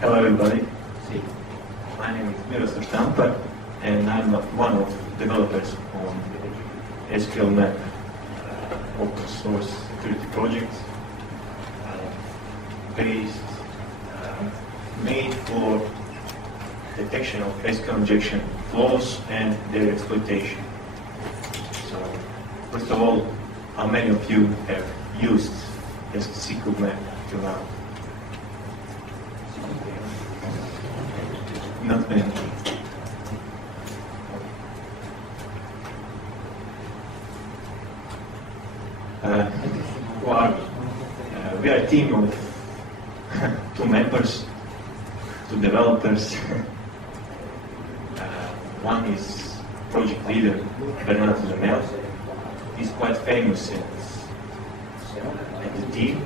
Hello everybody. My name is Miroslav Stampar and I'm one of the developers on sqlmap open source security project made for detection of SQL injection flaws and their exploitation. So first of all, how many of you have used sqlmap till now? Not many. We are a team of two members, two developers. One is project leader, Bernardo. He's quite famous at the team.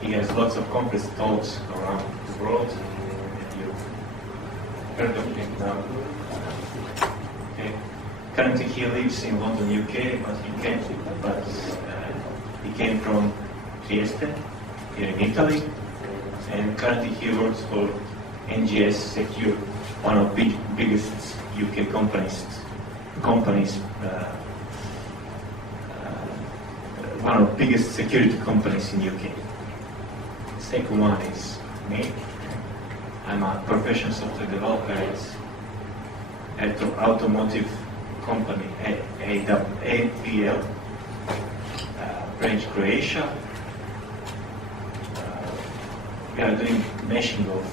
He has lots of conference talks around the world. Heard of him now. Okay. Currently he lives in London, UK, but he came from Trieste, here in Italy, and currently he works for NGS Secure, one of the biggest UK companies, one of the biggest security companies in UK. The second one is me. I'm a professional software developer at the automotive company AVL, branch Croatia. We are doing meshing of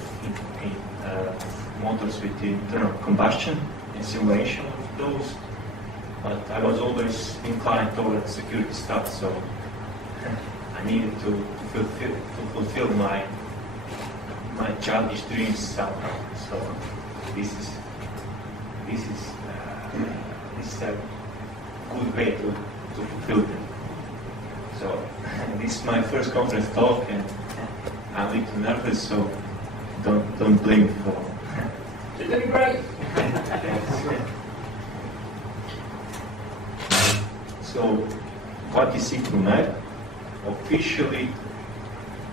motors with internal combustion and simulation of those, but I was always inclined towards security stuff, so I needed to fulfill my childish dreams somehow. So this is a good way to fulfill them. So this is my first conference talk, and I'm a little nervous, so don't blame me for. You're doing great. So what is sqlmap? Officially,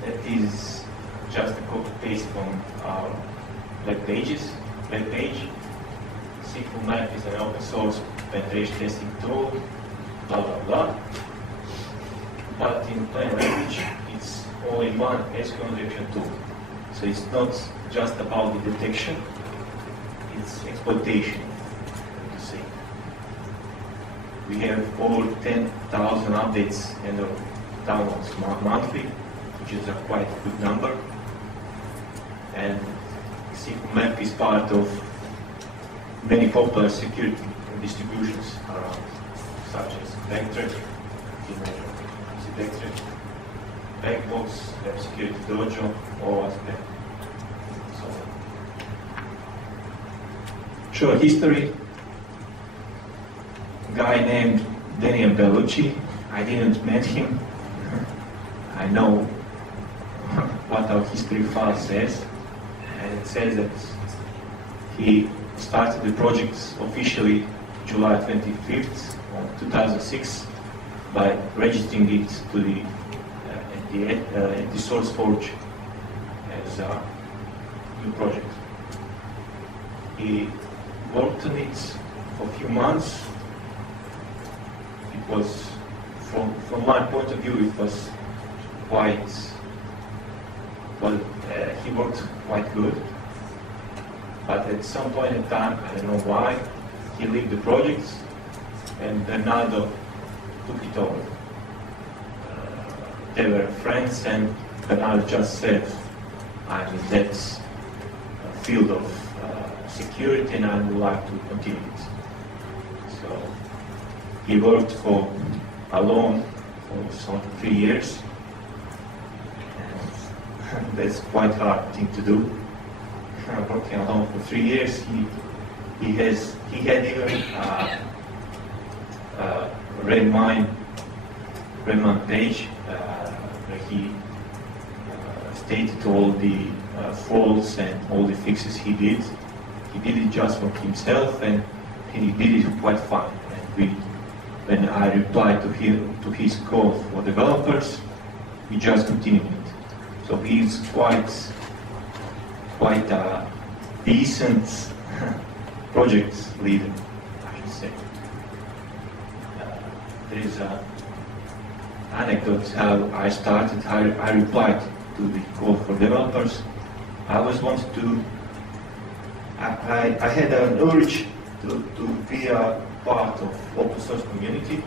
that is just a copy-paste from our web page. sqlmap is an open source penetration testing tool, blah blah blah. But in plain language, it's only one SQL injection tool. So it's not just about the detection, it's exploitation, to say. We have over 10,000 updates and downloads monthly, which is a quite good number. And sqlmap is part of many popular security distributions around, such as Backtrack, Backbox, Web Security Dojo, OWASP. So, short history. A guy named Daniel Bellucci. I didn't meet him. I know what our history file says. And it says that he started the project officially July 25th of 2006 by registering it to the SourceForge as a new project. He worked on it for a few months. It was, from my point of view, it was quite, well, he worked quite good. But at some point in time, I don't know why, he left the project and Bernardo took it over. They were friends, and Bernardo just said, I'm in that field of security and I would like to continue it. So he worked alone for some 3 years, and that's quite a hard thing to do. Working alone for 3 years, he had even Redmine page where he stated all the faults and all the fixes he did. He did it just for himself, and he did it quite fine. And when I replied to his call for developers, we just continued it. So he's quite quite a decent project leader, I should say. There is an anecdote how I started, how I replied to the call for developers. I always wanted to, I had an urge to be a part of open source community,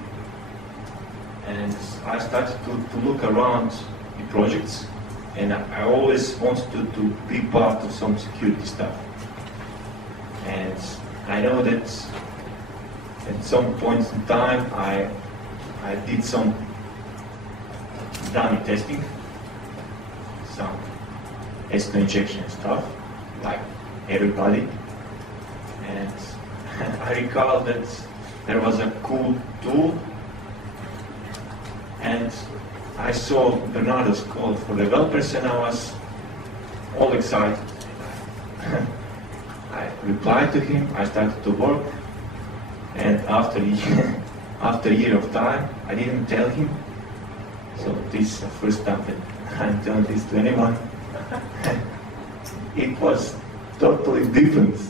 and I started to look around the projects, and I always wanted to be part of some security stuff. And I know that at some point in time I did some dummy testing, some SQL injection stuff, like everybody. And I recall that there was a cool tool, and I saw Bernardo's call for developers, and I was all excited. I replied to him, I started to work, and after a year of time, I didn't tell him. So this is the first time that I'm telling this to anyone. It was totally different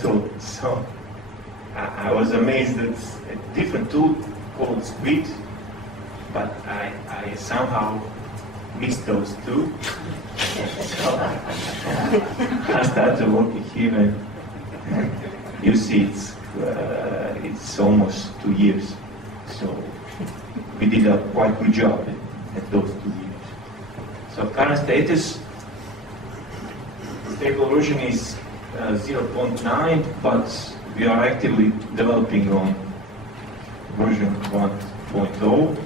tool. So I was amazed that a different tool called Squid, but I somehow mixed those two. So I started working here, and you see it's almost 2 years. So we did a quite good job at those 2 years. So current status, stable version is 0.9, but we are actively developing on version 1.0.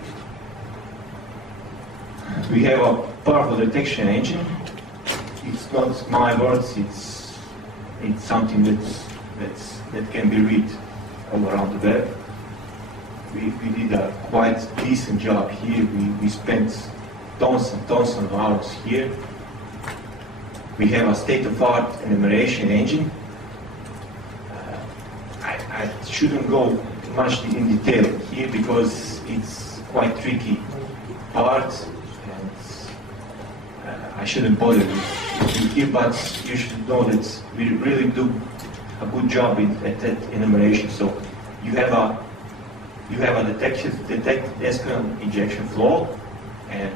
We have a powerful detection engine. It's not my words, it's something that can be read all around the web. We did a quite decent job here. We spent tons and tons of hours here. We have a state-of-the-art enumeration engine. I shouldn't go much in detail here because it's quite tricky part, and I shouldn't bother you here, but you should know that we really do a good job at that enumeration. So you have a detect SQL injection flow, and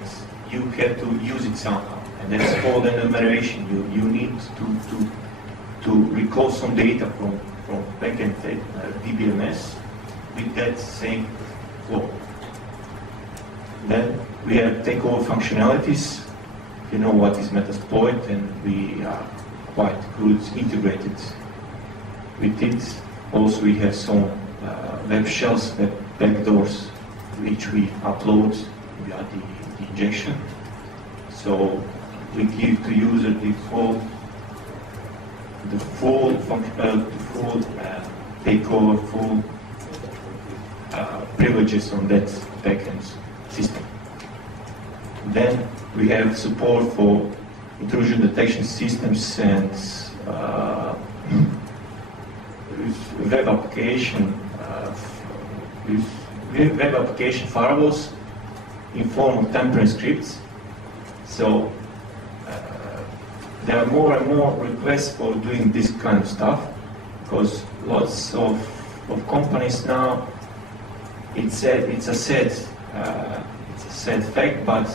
you have to use it somehow, and that's called enumeration. You need to recall some data from backend DBMS with that same flow. Then we have takeover functionalities. You know what is Metasploit, and we are quite good integrated with it. Also, we have some web shells, web backdoors, which we upload via the injection. So we give to user the full takeover, full privileges on that backend system. Then we have support for intrusion detection systems and web application firewalls in form of tampering scripts. So there are more and more requests for doing this kind of stuff, because lots of companies now, it's a sad fact, but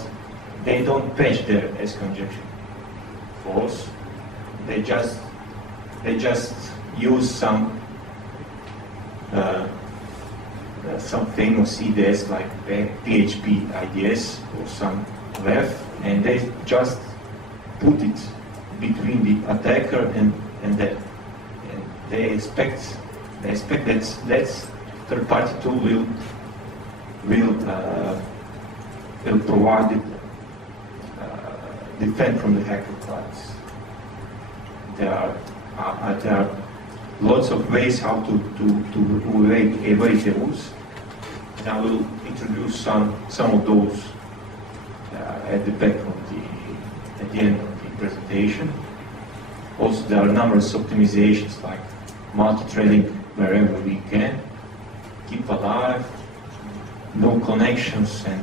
they don't patch their SQL injection flows. They just use some famous IDS like PHP IDS or some ref, and they just put it between the attacker and them. And they expect that third-party tool will provide it, defend from the hacker attacks. There are lots of ways how to evade the rules. And I will introduce some of those at the back of at the end of the presentation. Also, there are numerous optimizations like multi-threading wherever we can, keep alive, no connections and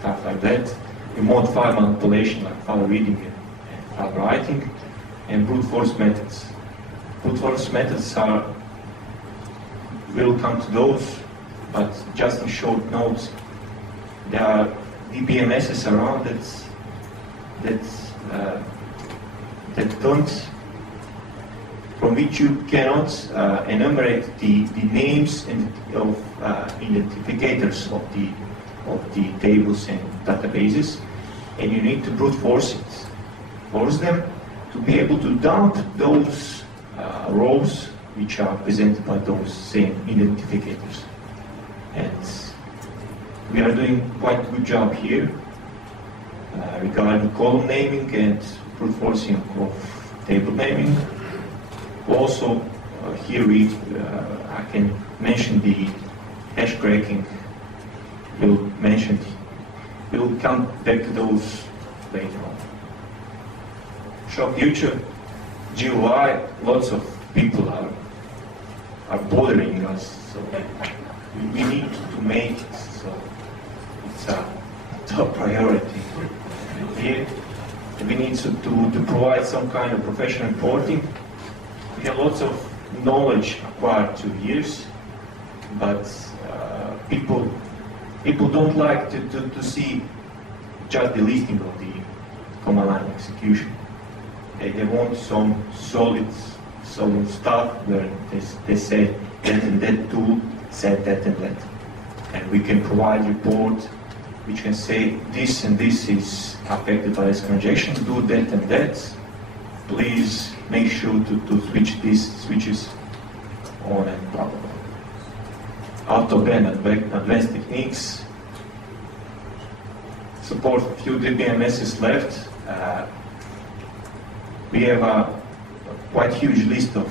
stuff like that. Remote file manipulation like file reading and file writing. and brute force methods. Brute force methods we'll come to those, but just in short notes, there are DBMSs around that don't, from which you cannot enumerate the names of identifiers of the tables and databases, and you need to brute force them to be able to dump those rows which are presented by those same identifiers. And we are doing quite a good job here regarding column naming and brute forcing of table naming. Also, here I can mention the hash cracking. We'll come back to those later on. Short future, GUI, lots of people are bothering us, so we need to make it so it's a top priority. Here, we need to provide some kind of professional reporting. We have lots of knowledge acquired through years, but people don't like to see just the listing of the command line execution. They want some solid stuff where they say that and that tool said that and that. And we can provide report which can say this and this is affected by this congestion, do that and that. Please make sure to switch these switches on and blah blah blah. Auto-ban advanced techniques. Support a few DBMSs left. We have a quite huge list of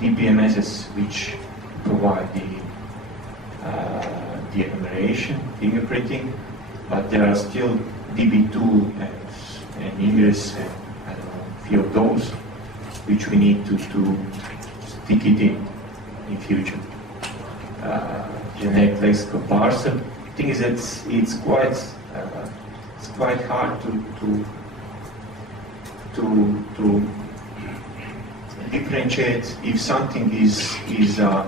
DBMSs which provide the enumeration, fingerprinting, but there are still DB2 and Ingress and I don't know, a few of those which we need to stick it in future. Generic lexical parser. The thing is that it's quite hard to differentiate if something is a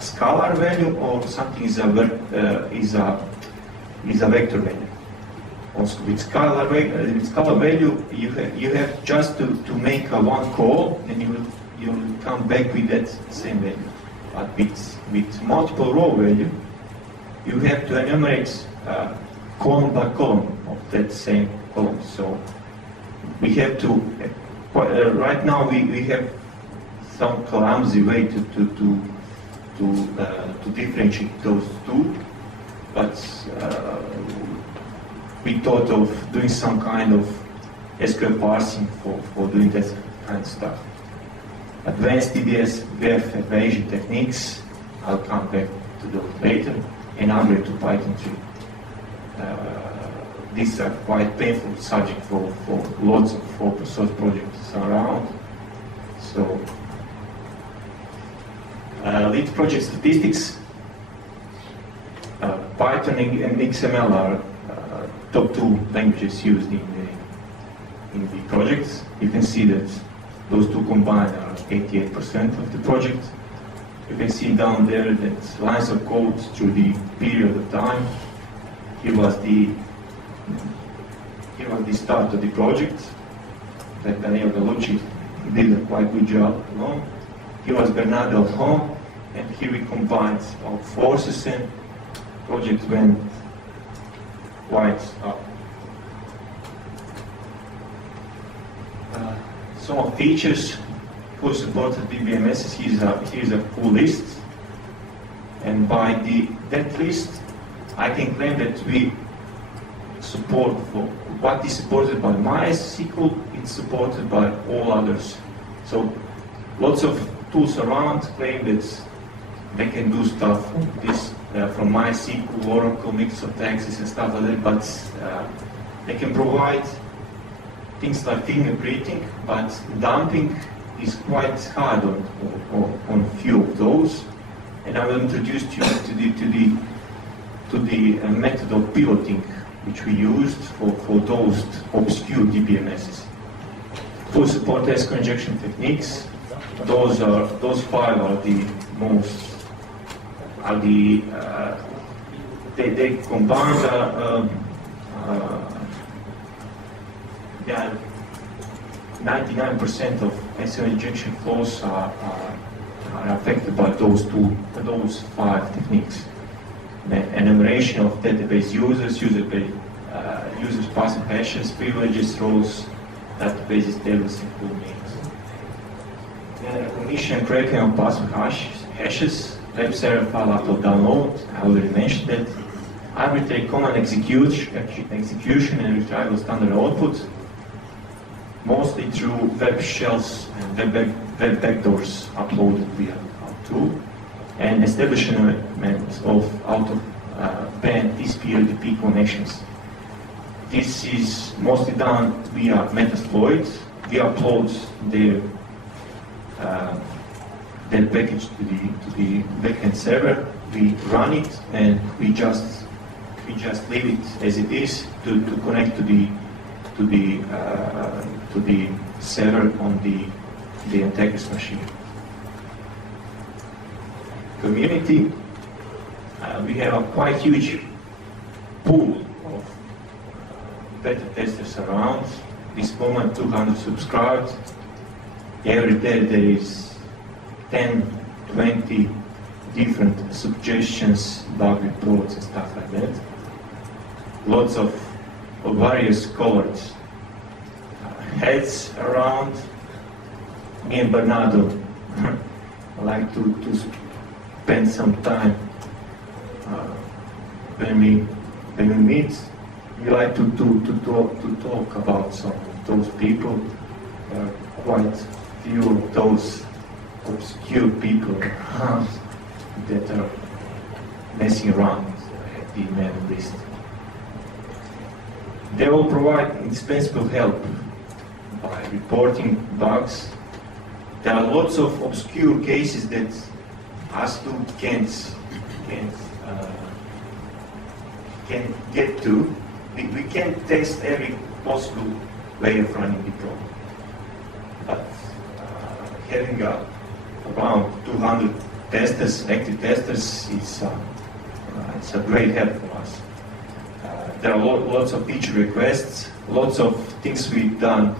scalar value or something is a vector value. Also, with scalar value, you have just to make one call and you will come back with that same value. But with multiple row value, you have to enumerate column by column of that same column. So we have to right now we have some clumsy way to differentiate those two, but we thought of doing some kind of SQL parsing for doing that kind of stuff. Advanced DBS VF evasion techniques, I'll come back to those later, and upgrade to Python 3. These are quite painful subject for lots of open source projects around. So, lead project statistics. Python and XML are top two languages used in the projects. You can see that those two combined are 88% of the project. You can see down there that lines of code through the period of time. Here was the start of the project. That Daniel Gallucci did a quite good job alone. Here was Bernardo at home, and here we combined our forces and project went quite up. Some of features who supported DBMS, here's a full list, and by that list I can claim that we support for what is supported by MySQL, it's supported by all others. So lots of tools around claim that they can do stuff from this, from MySQL, Oracle, Microsoft Access and stuff like that, but they can provide things like fingerprinting, but dumping is quite hard on few of those. And I will introduce you to the method of pivoting, which we used for those obscure DBMSs. To support SQL injection techniques, those 5 are the most, they combine the 99% of SQL injection flows are affected by those 5 techniques. The enumeration of database users, users passive hashes, privileges, roles, databases, tables, and full names. Then recognition and cracking of passive hashes, web server file upload download, I already mentioned that. Arbitrary command execution and retrieval standard output, mostly through web shells and web backdoors uploaded via tool, and establishment of out-of-band TCP/UDP connections. This is mostly done via Metasploit. We upload their package to the backend server. We run it, and we just leave it as it is to connect to the server on the Integris machine. Community, we have a quite huge pool of beta testers around. This moment, 200 subscribed. Every day there is 10, 20 different suggestions, bug reports, and stuff like that. Lots of various colored heads around. Me and Bernardo like to spend some time when we meet. We like to talk about some of those people. There are quite few of those obscure people that are messing around at the email list. They will provide indispensable help by reporting bugs. There are lots of obscure cases that us two can't get to. We can't test every possible way of running the problem. But having around 200 testers, active testers, it's a great help for us. There are lots of feature requests, lots of things we've done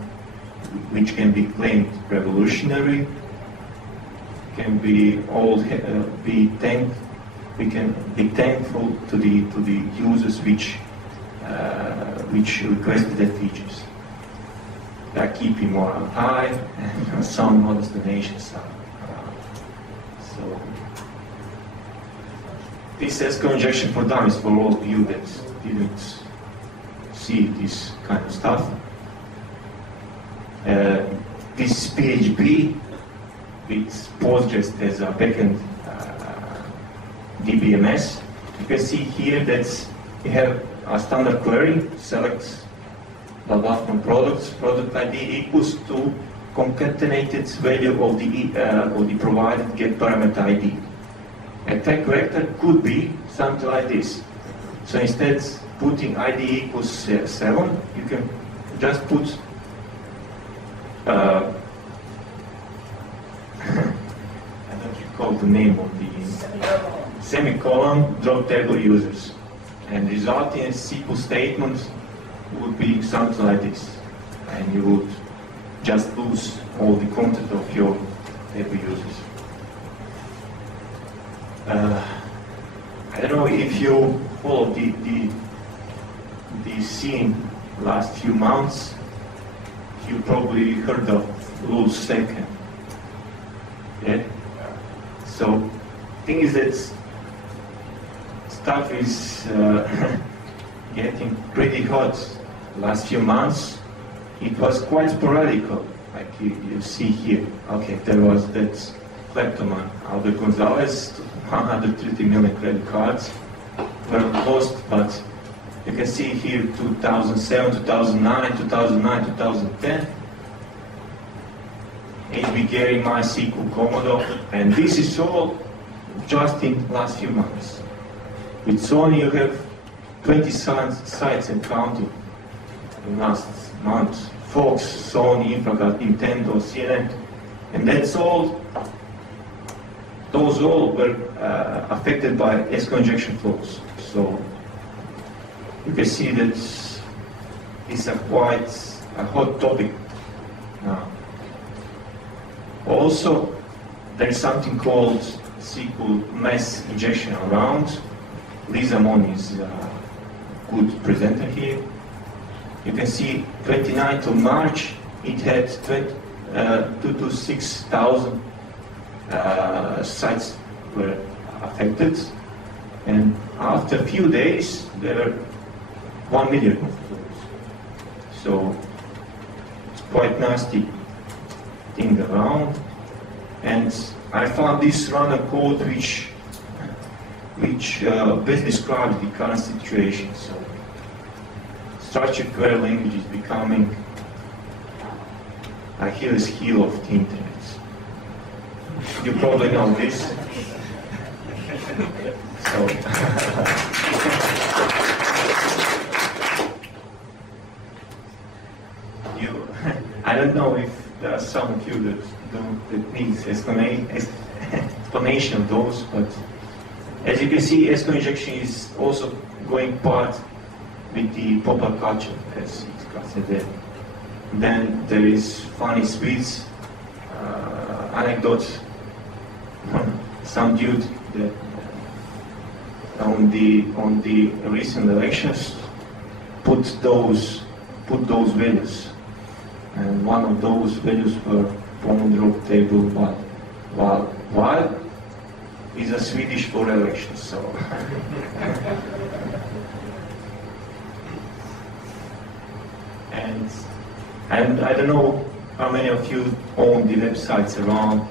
which can be claimed revolutionary, can be we can be thankful to the users which requested the features. They are keeping morale high, and some modest donations are around. So this SQL injection for dummies for all of you that didn't see this kind of stuff. This is PHP with Postgres as a backend DBMS. You can see here that you have a standard query, select blah blah from products, product ID equals to concatenated value of the provided get parameter ID. A tag vector could be something like this. So instead putting ID equals 7, you can just put I don't recall the name of the semicolon drop table users, and resulting in SQL statement would be something like this, and you would just lose all the content of your table users. I don't know if you followed the scene last few months. You probably heard of Lul second. Yeah? So, thing is that stuff is getting pretty hot last few months. It was quite sporadical, like you see here. Okay, there was that kleptoman, Albert Gonzalez, 130 million credit cards were lost, but you can see here 2007, 2009, 2010. HB Gary, MySQL, Commodore, and this is all just in last few months. With Sony you have 20 sites and counting last month. Fox, Sony, Infrared, Nintendo, CNN, and that's all. Those all were affected by SQL injection flows. So you can see that it's a quite a hot topic now. Also, there is something called SQL mass injection around. Lisa Mon is a good presenter here. You can see 29th of March, it had 2 to 6,000 sites were affected, and after a few days there were 1 million of those. So it's quite nasty thing around, and I found this random code which best describes the current situation. So structured query language is becoming a Achilles heel of the internet. You probably know this. So I don't know if there are some of you that needs explanation of those, but as you can see, SQL injection is also going part with the popular culture, as it's said there. Then there is funny sweets, anecdotes. Some dude that on the recent elections put those values, and one of those values were on the drop table, while is a Swedish for elections. So and I don't know how many of you own the websites around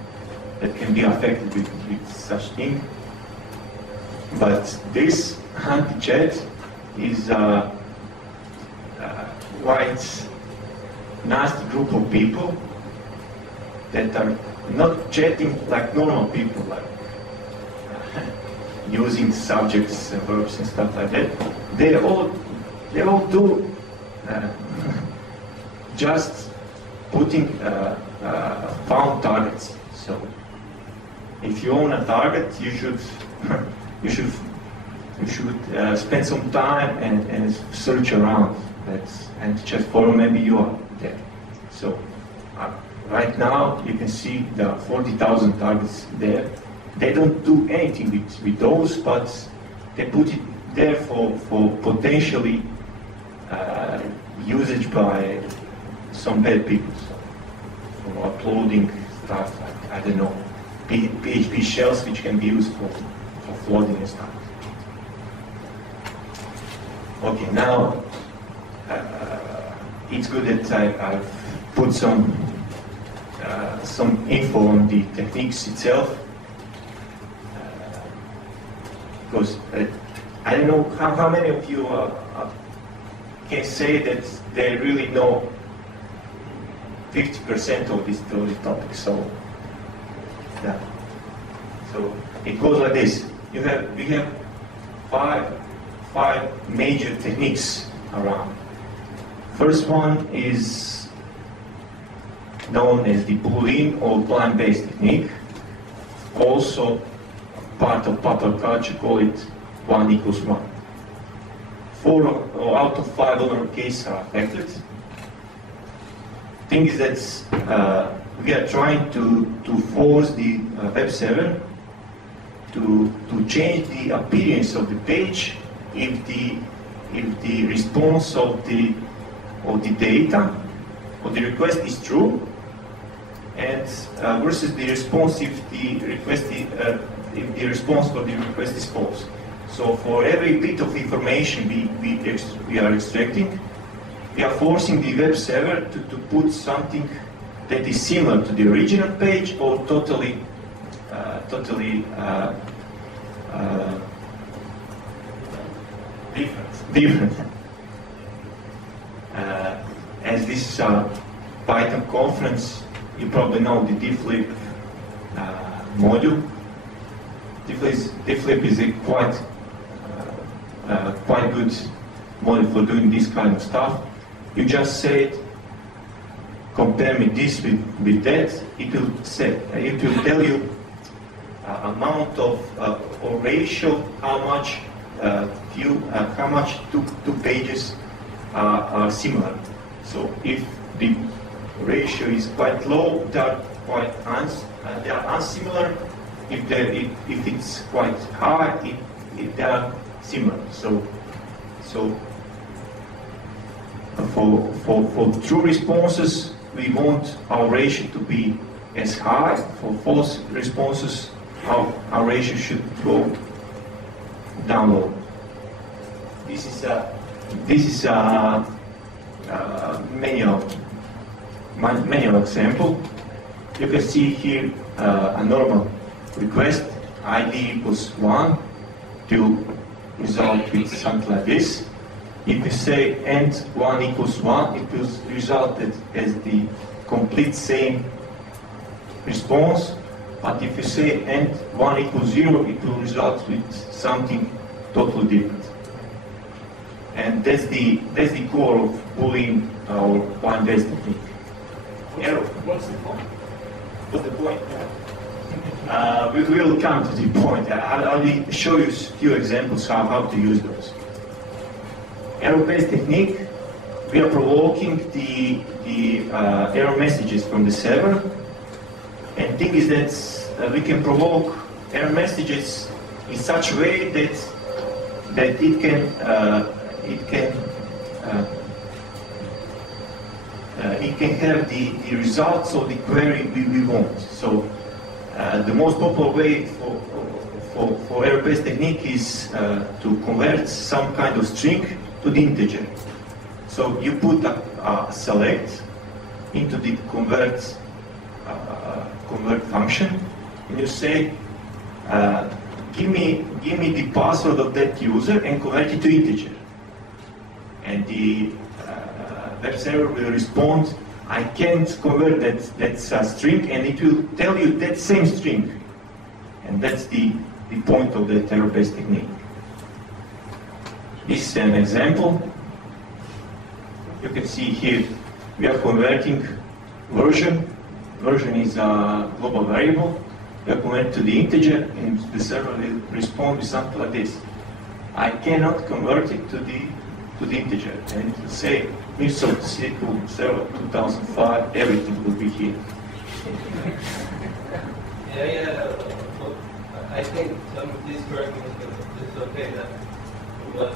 that can be affected with such thing, but this anti-chat is a quite nasty group of people that are not chatting like normal people, like using subjects and verbs and stuff like that. They all do just putting found targets. So if you own a target, you should spend some time and search around and just follow. Maybe you are there. So right now you can see there are 40,000 targets there. They don't do anything with those, but they put it there for potentially usage by some bad people. So for uploading stuff like, I don't know, PHP shells which can be used for flooding and stuff. Okay, now it's good that I've put some info on the techniques itself, because I don't know how many of you can say that they really know 50% of this topic. So yeah. So it goes like this. We have five major techniques around. First one is known as the Boolean or blind-based technique. Also part of popular culture call it 1 equals 1. 4 out of 5 other cases are affected. Thing is that we are trying to force the web server to change the appearance of the page if the response of the data or the request is true, and versus the response if the response for the request is false. So for every bit of information we are extracting, we are forcing the web server to put something that is similar to the original page or totally different. As this is a Python conference, you probably know the dflip dflip is a quite quite good model for doing this kind of stuff. You just say, compare me this with that. It will tell you amount of or ratio, how much two pages are similar. So if the ratio is quite low, they are unsimilar. If it's quite high, they are similar. So for true responses, we want our ratio to be as high. For false responses, our ratio should go down low. This is a manual example. You can see here a normal request, ID equals 1, to result with something like this. If you say end 1 equals 1, it will result as the complete same response. But if you say end 1 equals 0, it will result with something totally different. And that's the core of Boolean or point-based technique. What's the point? What's the point? We will come to the point. I'll show you a few examples how to use those. Error-based technique, we are provoking the error messages from the server. And thing is that we can provoke error messages in such a way that it can have the results of the query we want. So the most popular way for error-based technique is to convert some kind of string to the integer. So you put a select into the convert function, and you say, give me the password of that user and convert it to integer. And the web server will respond, I can't convert that's a string, and it will tell you that same string. And that's the point of the error-based technique. This is an example. You can see here we are converting version. Version is a global variable. We are converting to the integer, and the server will respond with something like this. I cannot convert it to the integer, and it will say Miroslav SQL Server 2005. Everything will be here. Yeah. Well, I think some of these correctness is okay. But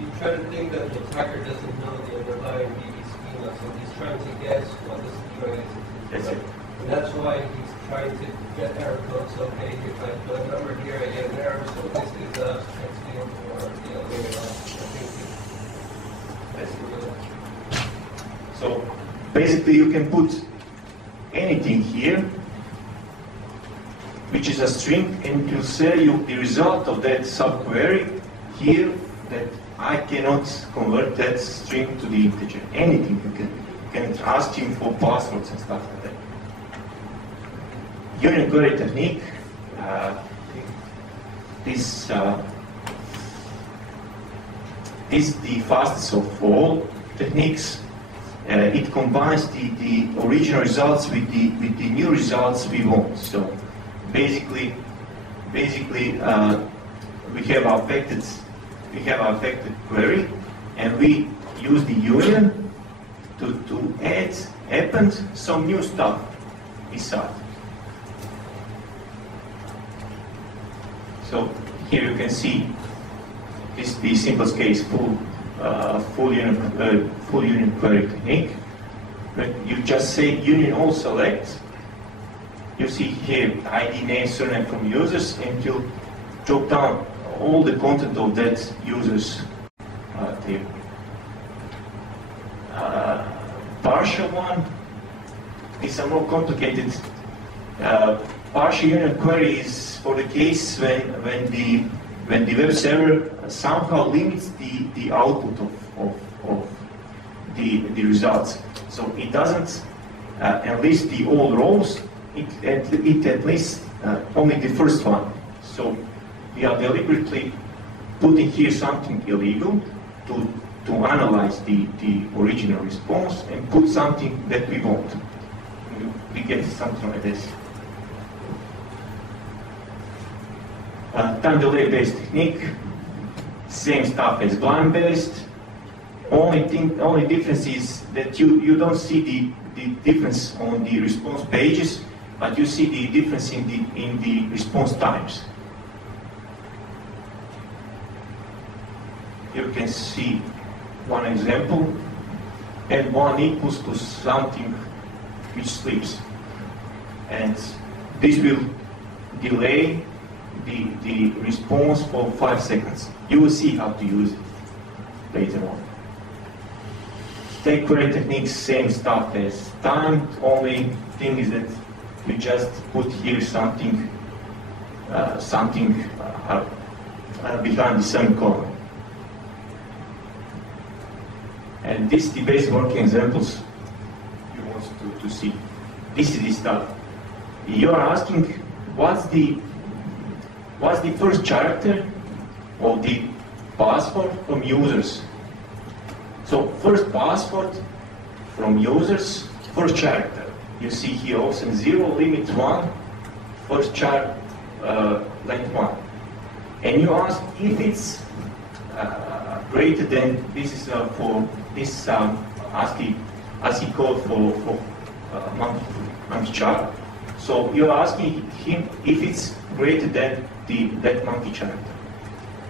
you try to think that the attacker doesn't know the underlying DB schema, so he's trying to guess what the schema is. That's it. And that's why he's trying to get error codes. So, okay, if I put a number here, I get an error, so this is a X field or the other way around. I think that's good. So basically you can put anything here, which is a string, and it will say you the result of that subquery here, that I cannot convert that string to the integer. Anything you can ask him for passwords and stuff like that. Union query technique. This is the fastest of all techniques. It combines the original results with the new results we want. So basically we have affected query, and we use the union to append some new stuff inside. So here you can see this is the simplest case, full union query technique. But you just say union all select. You see here ID, name, surname from users, and you drop down all the content of that user's table. Partial one is a more complicated. Partial union query is for the case when the web server somehow limits the output of the results. So it doesn't enlist the all rows, it enlists only the first one. So we are deliberately putting here something illegal to analyze the original response and put something that we want. We get something like this. Time delay based technique, same stuff as blind based. Only difference is that you don't see the difference on the response pages, but you see the difference in the response times. You can see one example, and 1 equals to something which sleeps, and this will delay the response for 5 seconds. You will see how to use it later on. Take query techniques, same stuff as time, only thing is that you just put here something behind the semicolon. And this is the basic working examples you want to see. This is the stuff. You are asking what's the first character of the password from users. So first password from users, first character. You see here option 0, limit 1, first character, length 1. And you ask if it's greater than, this is for this ASCII code for monkey chart. So you're asking him if it's greater than that monkey character.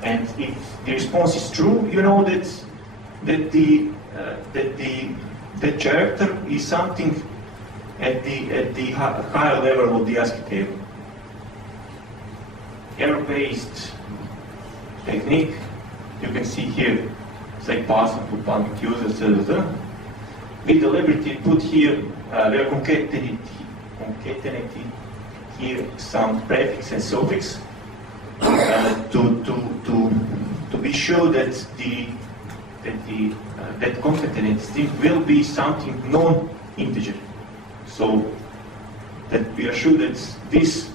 And if the response is true, you know that the character is something at the higher level of the ASCII table. Error-based technique, you can see here, say password to public users, etc. We deliberately put here, we are concatenating here some prefix and suffix to be sure that that concatenated string will be something non-integer. So that we are sure that this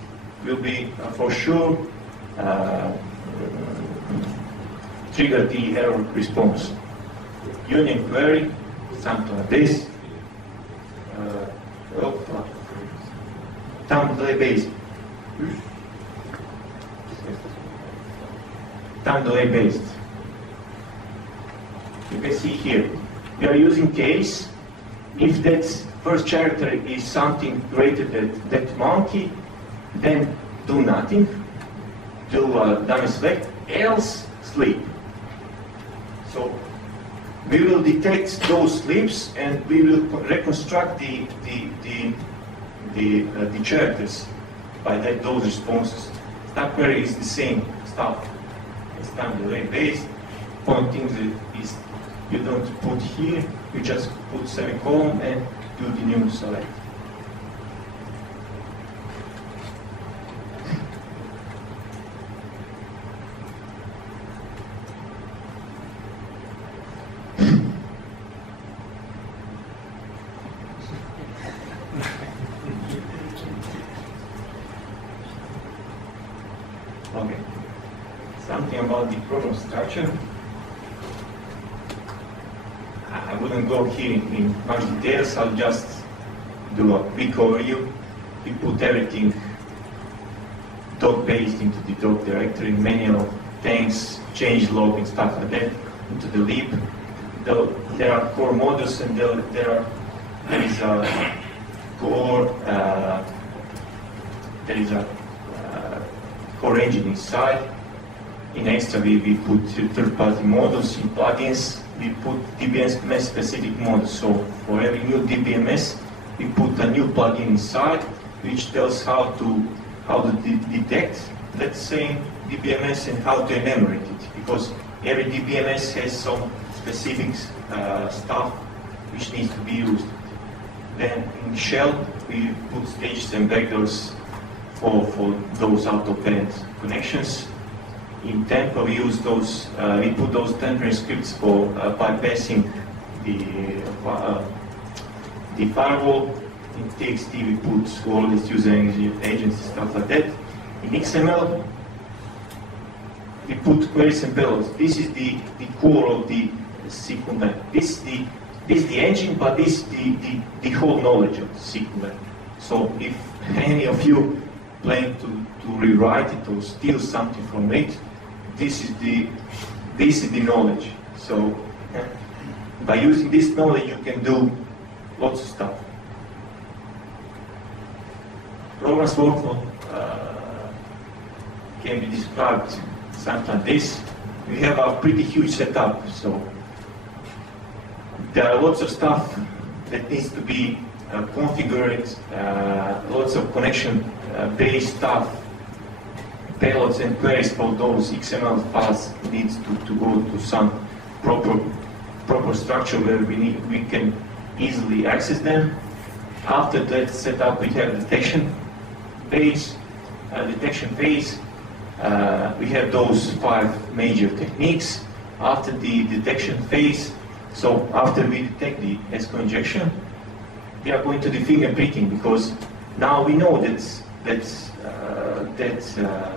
will be for sure trigger the error response. Union query, something like this. Time delay based. Time delay based. You can see here, we are using case. If that first character is something greater than that monkey, then do nothing. Do dummy select, else sleep. So we will detect those sleeps and we will reconstruct the characters by those responses. That query is the same stuff as time delay based. One thing that is you don't put here, you just put semicolon and do the new select. Okay, something about the program structure. I wouldn't go here in much details, I'll just do a quick overview. We put everything doc-based into the doc directory, manual, thanks, change log and stuff like that into the lib. There are core modules and there is a core, there is a core engine inside. In extra we put third-party models. In plugins we put DBMS specific models. So for every new DBMS we put a new plugin inside which tells how to detect that same DBMS and how to enumerate it, because every DBMS has some specific stuff which needs to be used. Then in shell we put stages and backdoors for those out-of-band connections. In Tampar we use those, we put those temporary scripts for bypassing the firewall. In TXT we put all these user agents and stuff like that. In XML we put queries and payloads. This is the core of the sqlmap. This is the engine, but this is the whole knowledge of the sqlmap. So if any of you plan to rewrite it or steal something from it, this is the knowledge. So by using this knowledge, you can do lots of stuff. Programs workflow can be described something like this. We have a pretty huge setup, so there are lots of stuff that needs to be configured, lots of connection-based stuff, payloads and queries for those XML files needs to go to some proper structure where we can easily access them. After that setup, we have detection phase. We have those 5 major techniques. After the detection phase, so after we detect the SQL injection, we are going to the fingerprinting, because now we know that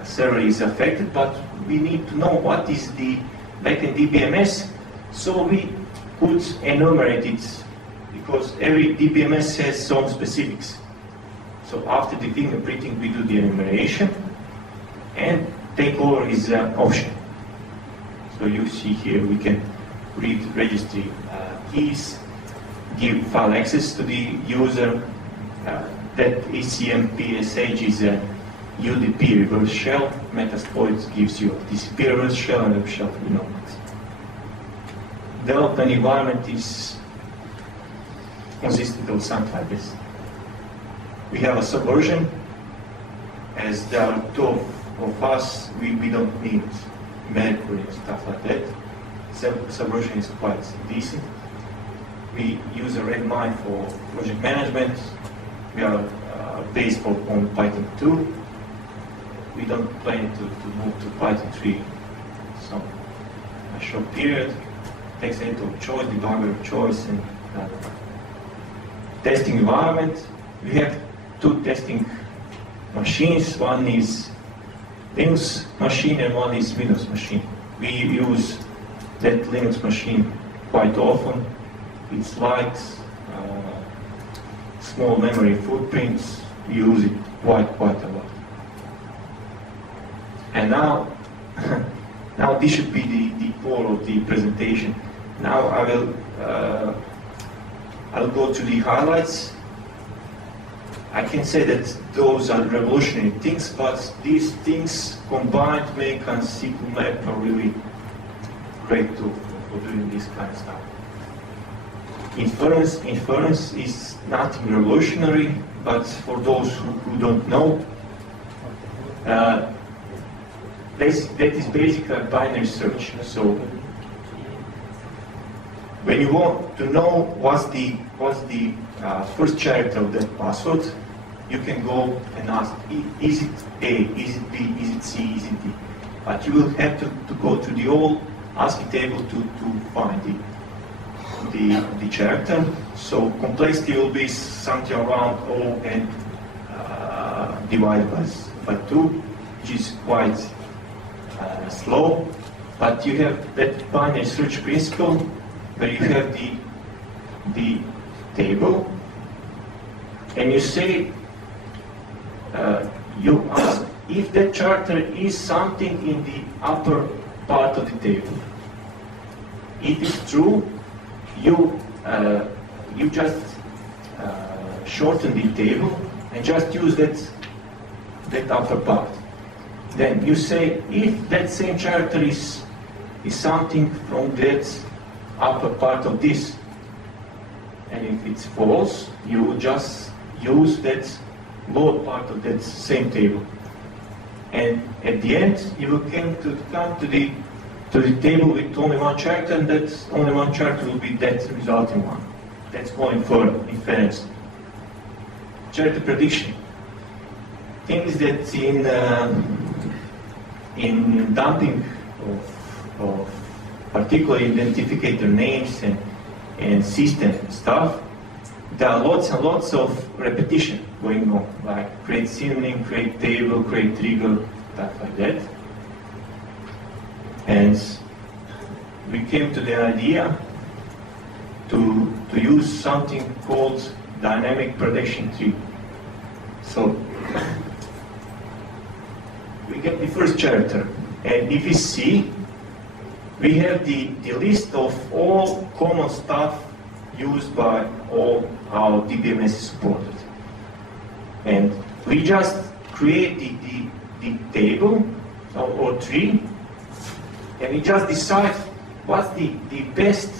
server is affected, but we need to know what is the backend DBMS, so we could enumerate it, because every DBMS has some specifics. So after the fingerprinting, we do the enumeration, and takeover is an option. So you see here we can read registry keys, give file access to the user. That ECMPSH is a UDP reverse shell. Metasploit gives you a TCP reverse shell and web shell, you know. Development environment is consistent of something like this. We have a subversion. As there are 2 of us, we don't need Mercury and stuff like that. Subversion is quite decent. We use a Redmine for project management. We are based on Python 2. We don't plan to move to Python 3 a short period. Text editor of choice, debugger of choice, and testing environment. We have 2 testing machines. One is Linux machine and one is Windows machine. We use that Linux machine quite often. It's light, small memory footprints. We use it quite a lot. And now, now this should be the core of the presentation. Now I'll go to the highlights. I can say that those are revolutionary things, but these things combined make a sqlmap a really great tool for doing this kind of stuff. Inference is nothing revolutionary, but for those who don't know, that is basically a binary search. So when you want to know what's the first character of that password, you can go and ask, is it A, is it B, is it C, is it D? But you will have to go to the old ASCII table to find the character. So complexity will be something around O and divided by 2, which is quite slow. But you have that binary search principle where you have the table, and you say, you ask if that character is something in the upper part of the table. If it's true, you just shorten the table and just use that upper part. Then you say if that same character is something from that upper part of this, and if it's false, you just use that lower part of that same table. And at the end, you will come to the table with only one character, and that only one character will be that resulting one. That's going for inference. Character prediction. Things that in dumping of particular identifier names and system stuff, there are lots and lots of repetition going on, like create synonym, create table, create trigger, stuff like that. And we came to the idea to use something called dynamic prediction tree. So we get the first character, and if you see, we have the list of all common stuff used by all our DBMS supported. And we just create the table or tree, and we just decide what's the best,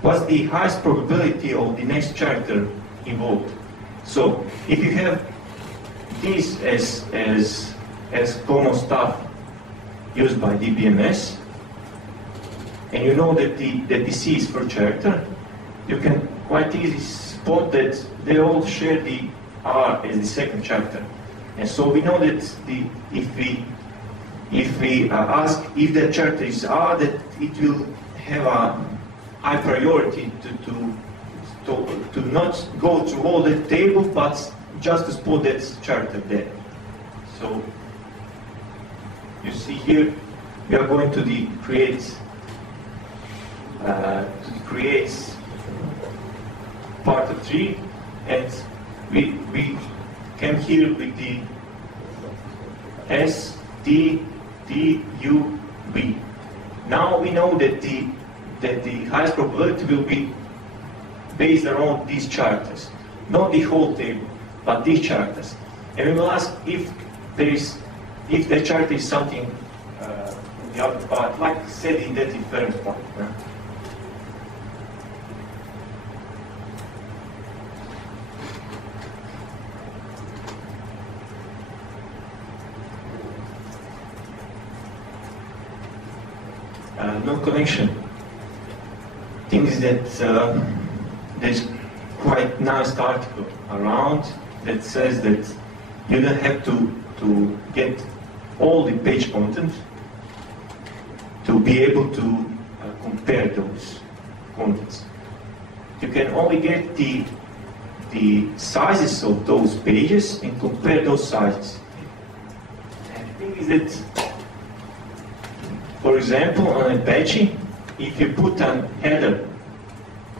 what's the highest probability of the next character involved. So if you have this as common stuff used by DBMS, and you know that the C is per character, you can quite easily spot that they all share the R as the second character. And so we know that if we ask if that character is R, that it will have a high priority to not go through all the table, but just to spot that character there. So you see here, we are going to the create part of tree, and we came here with the S, T, T, U, B. Now we know that the highest probability will be based around these characters, not the whole table, but these characters. And we will ask if the character is something in the other part, like said in that inference part. No connection. Thing is that there's quite nice article around that says that you don't have to get all the page content to be able to compare those contents. You can only get the sizes of those pages and compare those sizes. And the thing is that, for example, on Apache, if you put an header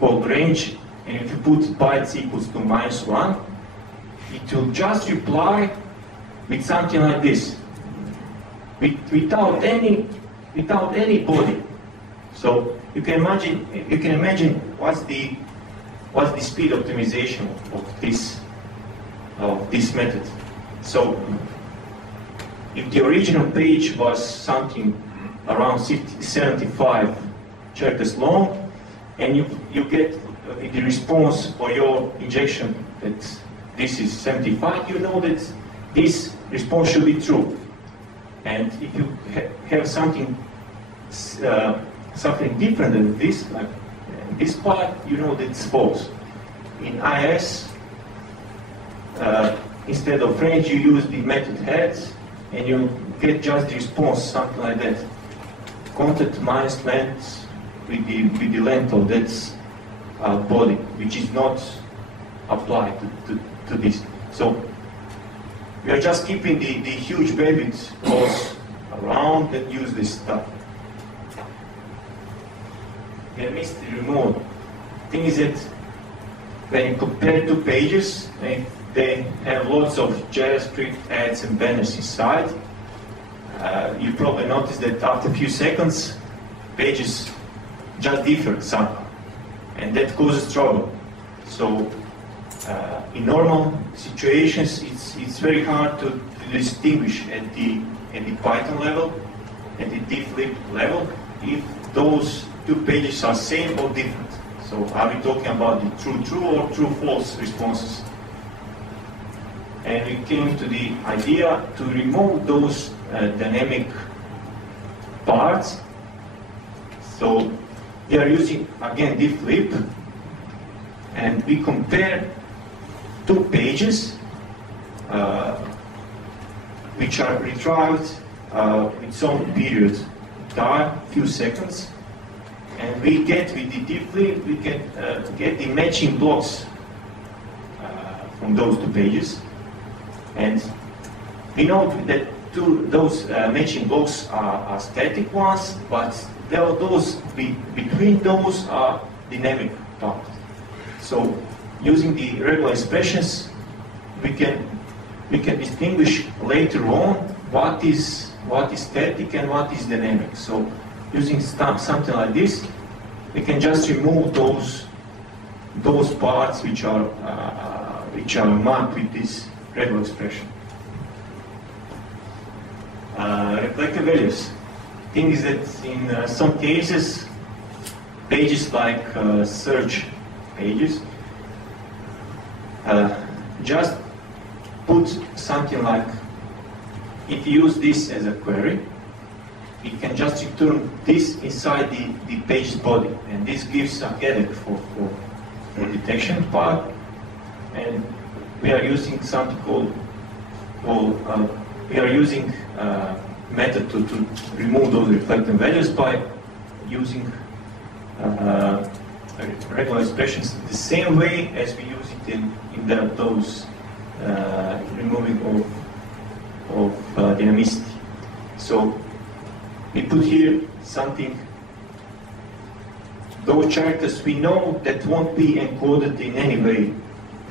called range, and if you put bytes equals to -1, it will just reply with something like this, without any body. So you can imagine what's the speed optimization of this method. So if the original page was something around 75 characters long, and you get the response for your injection that this is 75, you know that this response should be true. And if you have something different than this, like this part, you know that it's false. In IS, instead of range, you use the method heads, and you get just the response, something like that. Content minus length with the length of that body, which is not applied to this. So we are just keeping the huge bandwidth calls around and use this stuff. The mystery mode. Thing is that when you compare two pages, they have lots of JavaScript ads and banners inside. You probably notice that after a few seconds, pages just differ somehow, and that causes trouble. So in normal situations, it's very hard to distinguish at the Python level, at the difflib level, if those two pages are same or different. So are we talking about the true or true-false responses? And we came to the idea to remove those dynamic parts. So we are using, again, difflib, and we compare two pages which are retrieved with some period time, few seconds, and we get with the difflib, we can get the matching blocks from those two pages. And we know that those matching blocks are static ones, but there are those between those are dynamic part. So using the regular expressions, we can distinguish later on what is static and what is dynamic. So using something like this, we can just remove those parts which are marked with this regular expression. Reflected values. Thing is that in some cases, pages like search pages, just put something like, if you use this as a query, it can just return this inside the page's body, and this gives a headache for detection part. And we are using something called we are using method to remove those reflected values by using regular expressions the same way as we use it in those removing of dynamicity. So we put here something, those characters we know that won't be encoded in any way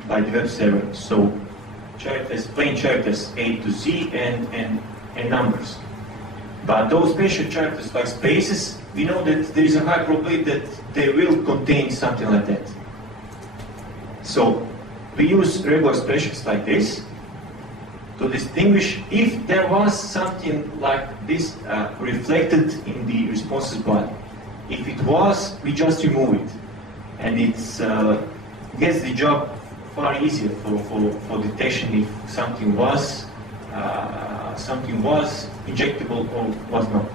by the web server. So characters, plain characters A to Z and numbers. But those special characters like spaces, we know that there is a high probability that they will contain something like that. So we use regular expressions like this to distinguish if there was something like this reflected in the responses body. If it was, we just remove it, and it gets the job far easier for detection if something was injectable or was not.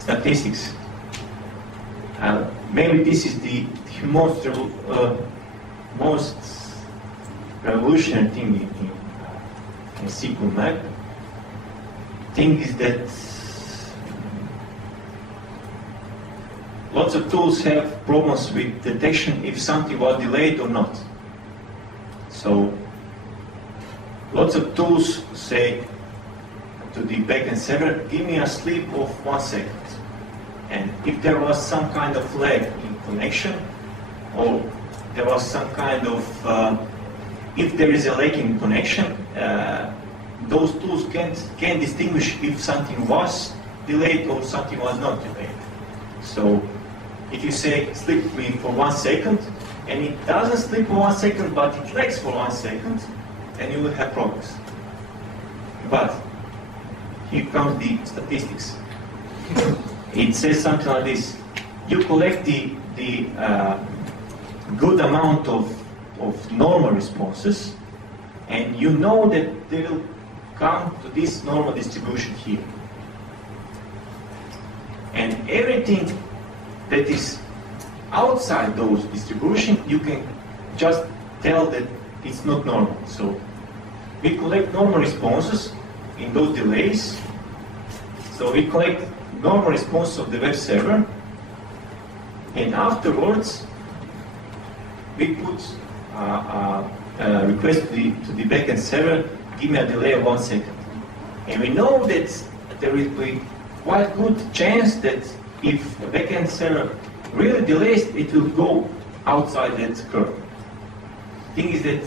Statistics. Maybe this is the most revolutionary thing in sqlmap. Thing is that lots of tools have problems with detection if something was delayed or not. So lots of tools say to the backend server, give me a sleep of 1 second. And if there was some kind of lag in connection, or there was some kind of, if there is a lag in connection, those tools can distinguish if something was delayed or something was not delayed. So if you say sleep me for 1 second, and it doesn't sleep for 1 second, but it lags for 1 second, then you will have problems. But here comes the statistics. It says something like this: you collect the good amount of normal responses, and you know that they will come to this normal distribution here. And everything that is outside those distribution, you can just tell that it's not normal. So we collect normal responses in those delays. So we collect normal response of the web server, and afterwards we put a request to the backend server, give me a delay of 1 second. And we know that there will be quite good chance that if the backend server really delays, it will go outside that curve. Thing is that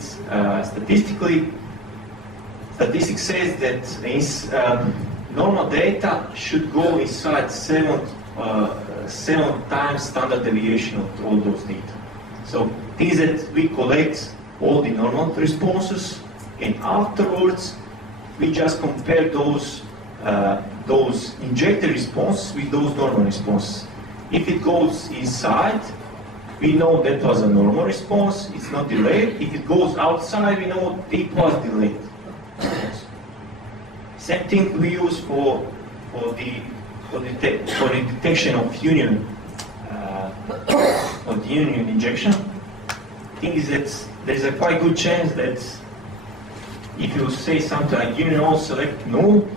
statistics says that normal data should go inside 7 times standard deviation of all those data. So thing is that we collect all the normal responses, and afterwards we just compare those injected responses with those normal responses. If it goes inside, we know that was a normal response, it's not delayed. If it goes outside, we know it was delayed. Same thing we use for the detection of union of the union injection. Thing is that there is a quite good chance that if you say something like union all select null,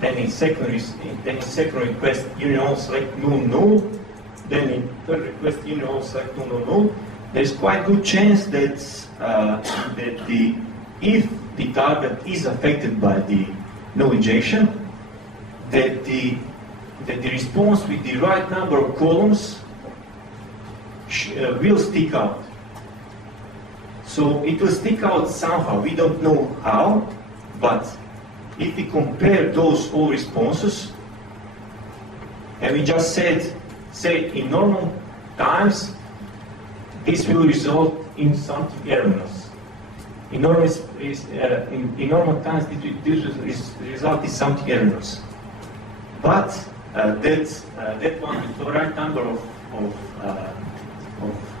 then in second request union all select null, then in third request union all select null. There's quite good chance that if the target is affected by the null injection, that the response with the right number of columns will stick out. So it will stick out somehow. We don't know how, but if we compare those all responses, and we just say in normal times, this will result in something erroneous. In normal times, this result is something erroneous. But that one with the right number of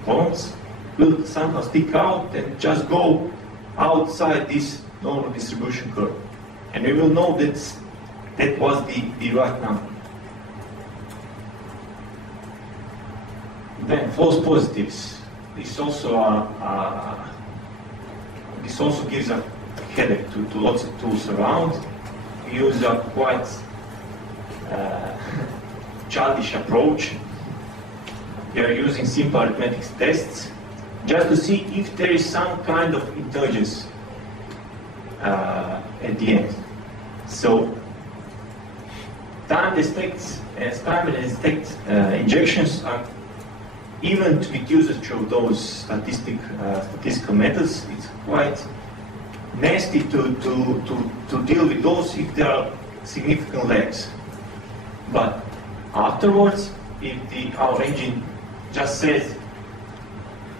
columns will somehow stick out and just go outside this normal distribution curve. And we will know that that was the right number. Then false positives. This also gives a headache to lots of tools around. We use a quite childish approach. We are using simple arithmetic tests just to see if there is some kind of intelligence at the end. So time detect injections are, even with usage of those statistical methods, it's quite nasty to deal with those if there are significant lags. But afterwards, if our engine just says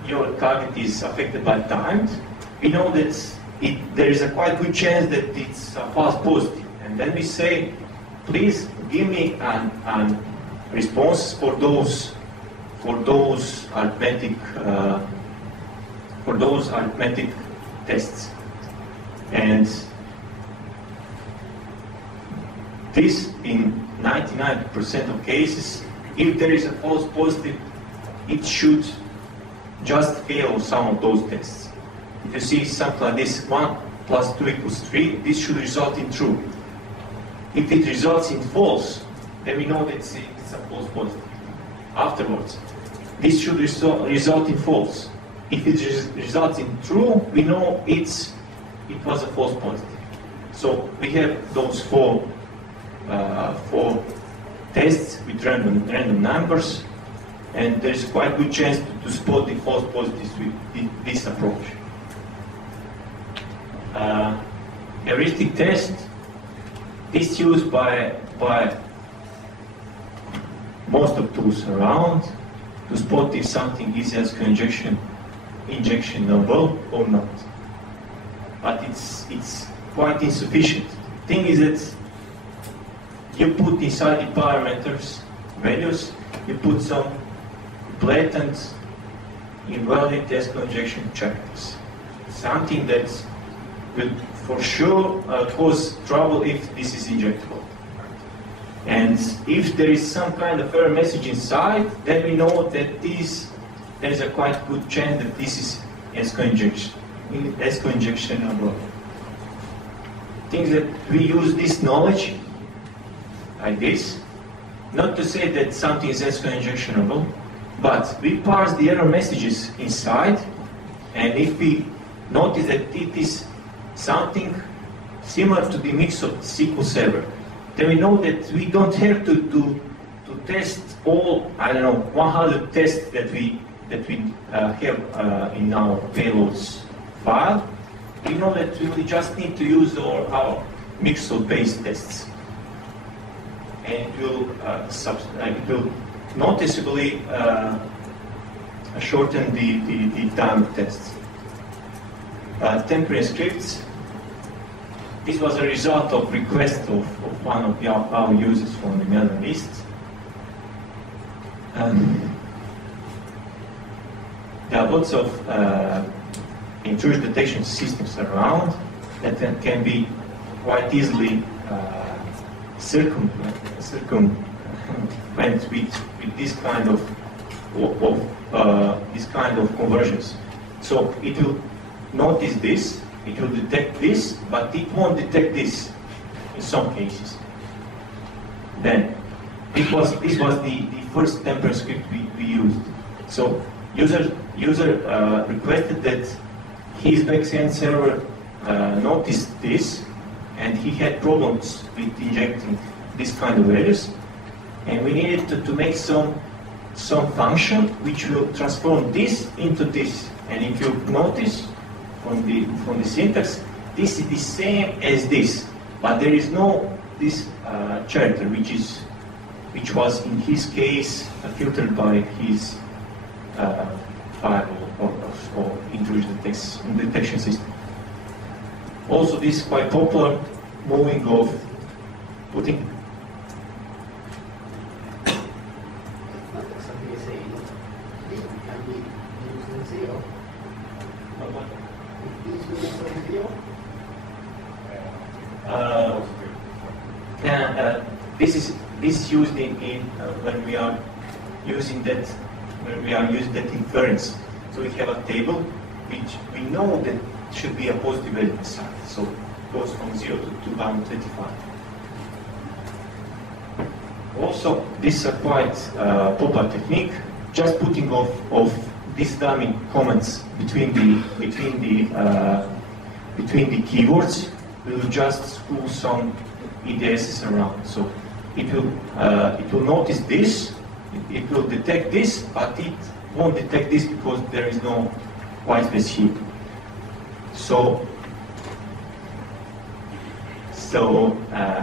your target is affected by time, we know that there is a quite good chance that it's a false positive. And then we say, please give me an response for those arithmetic tests. And this, in 99% of cases, if there is a false positive, it should just fail some of those tests. If you see something like this, 1 plus 2 equals 3, this should result in true. If it results in false, then we know that it's a false positive. Afterwards, this should result in false. If it results in true, we know it was a false positive. So we have those four tests with random numbers, and there is quite a good chance to spot the false positives with this approach. Heuristic test is used by most of tools around to spot if something is as injectionable or not. But it's quite insufficient. The thing is that you put inside the parameters values, you put some blatant invalid test injection checkers. Something that will for sure cause trouble if this is injectable. And if there is some kind of error message inside, then we know that there is a quite good chance that this is ESCO-injectionable. Things that we use this knowledge like this, not to say that something is ESCO-injectionable, but we parse the error messages inside, and if we notice that it is something similar to the mix of SQL Server, then we know that we don't have to test all, 100 tests that we have in our payloads file. We know that we just need to use our mix of base tests, and it will noticeably shorten the time of tests. Temporary scripts. This was a result of request of one of our users from the mailing list. There are lots of intrusion detection systems around that can be quite easily circumvented with this kind of conversions. So it will notice this, it will detect this, but it won't detect this in some cases. Then this was the first temporary script we used. So user requested that his backend server noticed this, and he had problems with injecting this kind of values, and we needed to make some function which will transform this into this. And if you notice from the syntax, this is the same as this, but there is no this character which was in his case filtered by his file or intrusion detection system. Also, this is quite popular, moving of putting. This is used in when we are using that inference. So we have a table which we know that should be a positive value inside. So it goes from 0 to 225. Also, this is a quite popular technique. Just putting of these dummy comments between the keywords will just screw some EDSs around. So it will notice this, it will detect this, but it won't detect this because there is no white space here. So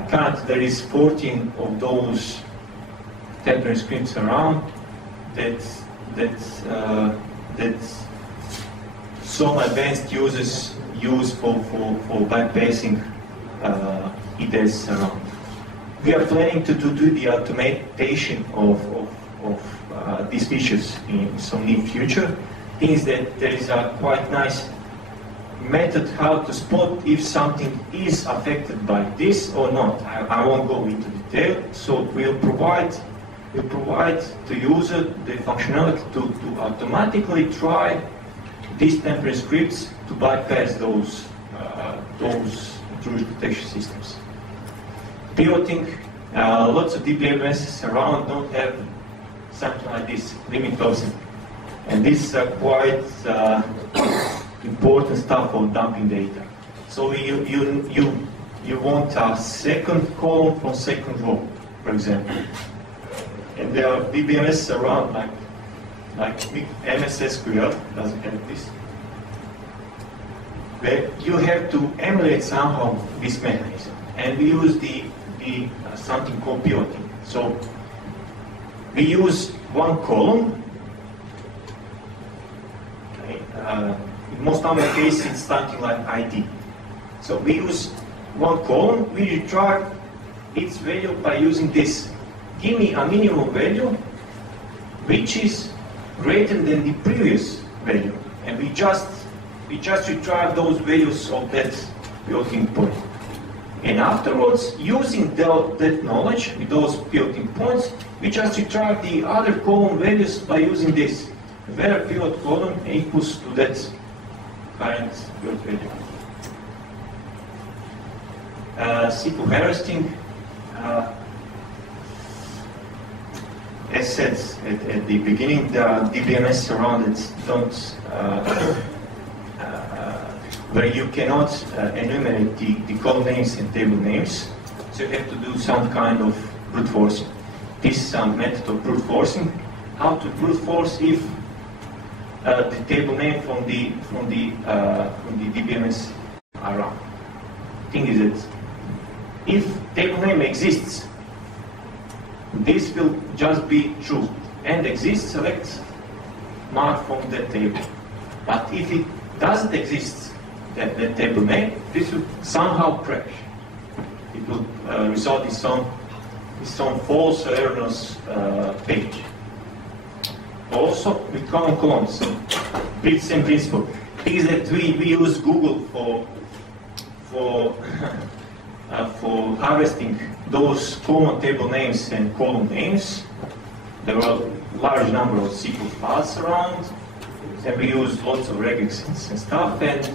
currently there is 14 of those temporary scripts around that some advanced users use for bypassing EDS around. We are planning to do the automation of these features in some near future. Things that there is a quite nice method how to spot if something is affected by this or not. I won't go into detail. So we'll provide the user the functionality to automatically try these temporary scripts to bypass those intrusion detection systems. Pivoting, lots of DBMSs around don't have something like this limit closing, and this is quite important stuff for dumping data. So you want a second column from second row, for example, and there are DBMS around like MS SQL doesn't have this, where you have to emulate somehow this mechanism, and we use the something called pivoting. So we use one column. Okay, in most common cases, it's something like ID. So we use one column. We retrieve its value by using this. Give me a minimum value which is greater than the previous value, and we just retrieve those values of that pivoting point. And afterwards, using that knowledge with those pivoting points, we just retrieve the other column values by using this. Where pivot column equals to that current pivot value. SQL harvesting, as said at the beginning, there are DBMS around that don't where you cannot enumerate the column names and table names, so you have to do some kind of brute forcing. This is some method of brute forcing. How to brute force if the table name from the DBMS are wrong. Thing is that if table name exists, this will just be true. And exists, select mark from that table. But if it doesn't exist, that table name, this will somehow crash. It will result in some false or erroneous page. Also, with common columns, pretty same principle. Is that we use Google for harvesting those common table names and column names. There are a large number of SQL files around, and we use lots of regex and stuff, and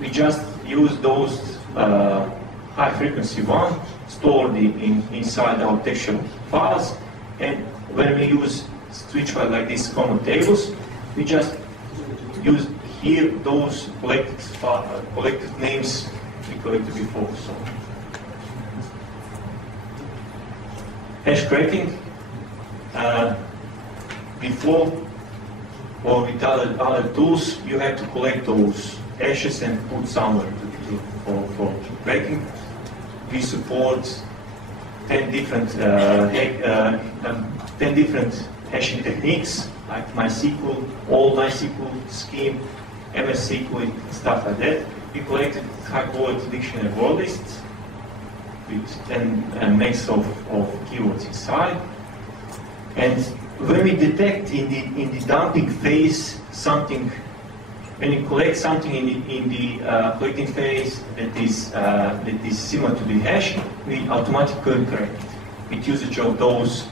we just use those high frequency one stored inside our textual files, and when we use switch file like these common tables, we just use here those collected names we collected before. So hash cracking before or with other tools, you have to collect those hashes and put somewhere for cracking. We support 10 different hashing techniques like MySQL, old MySQL scheme, MS SQL, stuff like that. We collected high-quality dictionary word lists with 10 mix of keywords inside. And when we detect in the dumping phase something, when you collect something in the collecting phase that is similar to the hash, we automatically correct it with usage of those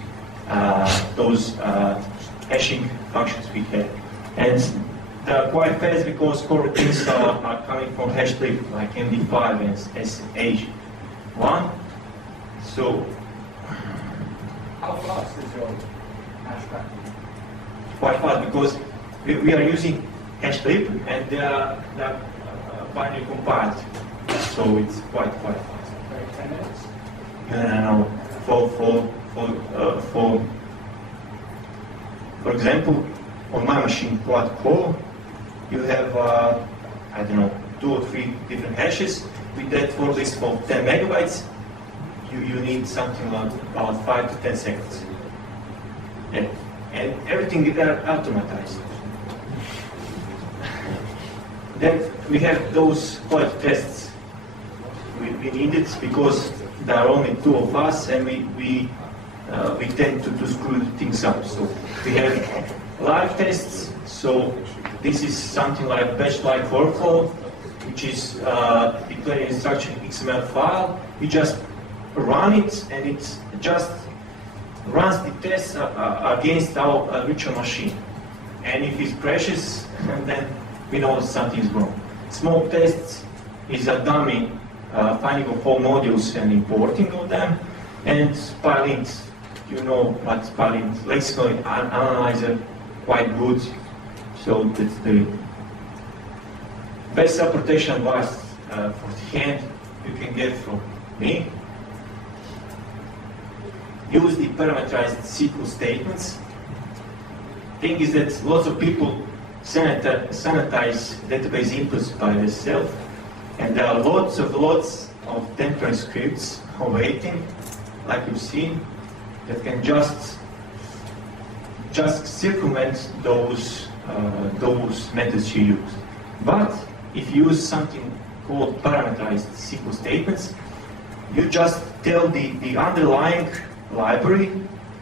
hashing functions we have. And they are quite fast because coroutines are coming from hash tree like MD5 and SH1. So how fast is your hash cracking? Quite fast because we are using hash tree and they are binary compiled, so it's quite fast. Like 10 minutes? No. For example, on my machine, quad core, you have I don't know 2 or 3 different hashes. With that for list of 10 megabytes, you need something like about 5 to 10 seconds. Yeah. And everything is automatized. Then we have those quality tests we needed because there are only 2 of us, and we tend to screw things up. So we have live tests. So this is something like batch-like workflow, which is declaring instruction XML file. We just run it, and it just runs the test against our virtual machine. And if it crashes, then we know something is wrong. Smoke tests is a dummy finding of all modules and importing of them. And Spylint, you know what Spylint, lexical analyzer, quite good. So that's the best supportation advice for the hand you can get from me. Use the parameterized SQL statements. Thing is that lots of people sanitize database inputs by themselves, and there are lots of temporary scripts awaiting, like you've seen, that can just circumvent those methods you use. But if you use something called parameterized SQL statements, you just tell the underlying library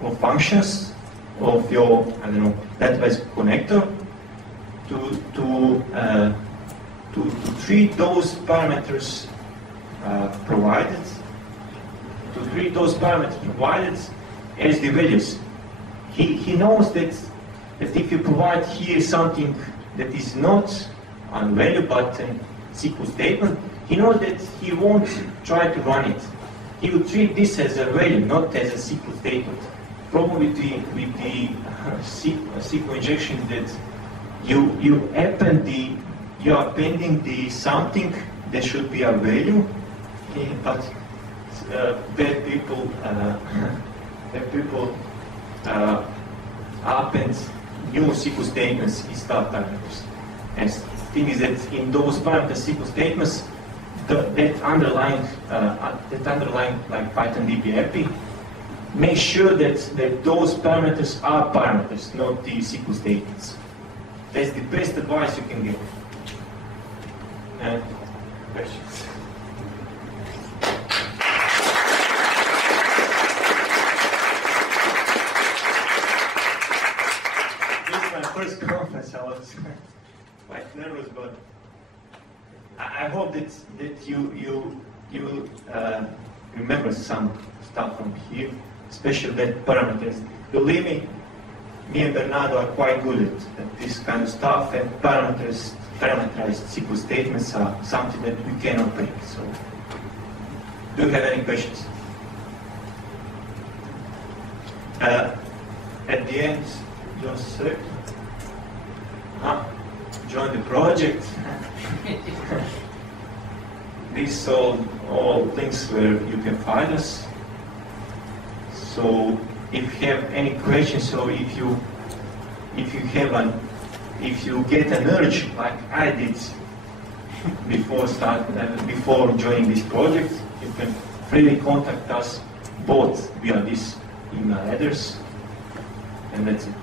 or functions of your, I don't know, database connector to treat those parameters provided as the values. He knows that if you provide here something that is not a value but a SQL statement, he knows that he won't try to run it. He will treat this as a value, not as a SQL statement. Problem with the SQL injection is that you are appending the something that should be a value, but bad people append new SQL statements in start parameters. And the thing is that in those parameter SQL statements, that underlying like Python DB API, make sure that those parameters are parameters, not the SQL statements. That's the best advice you can give. Questions? This is my first conference. I was quite nervous, but I hope that you remember some stuff from here, especially that parameters. Believe me and Bernardo are quite good at this kind of stuff, and parameterized SQL statements are something that we cannot break. So, do you have any questions? At the end, just a sec. join the project. These are all links where you can find us. So if you have any questions, or if you get an urge like I did before joining this project, you can freely contact us both via this email address, and that's it.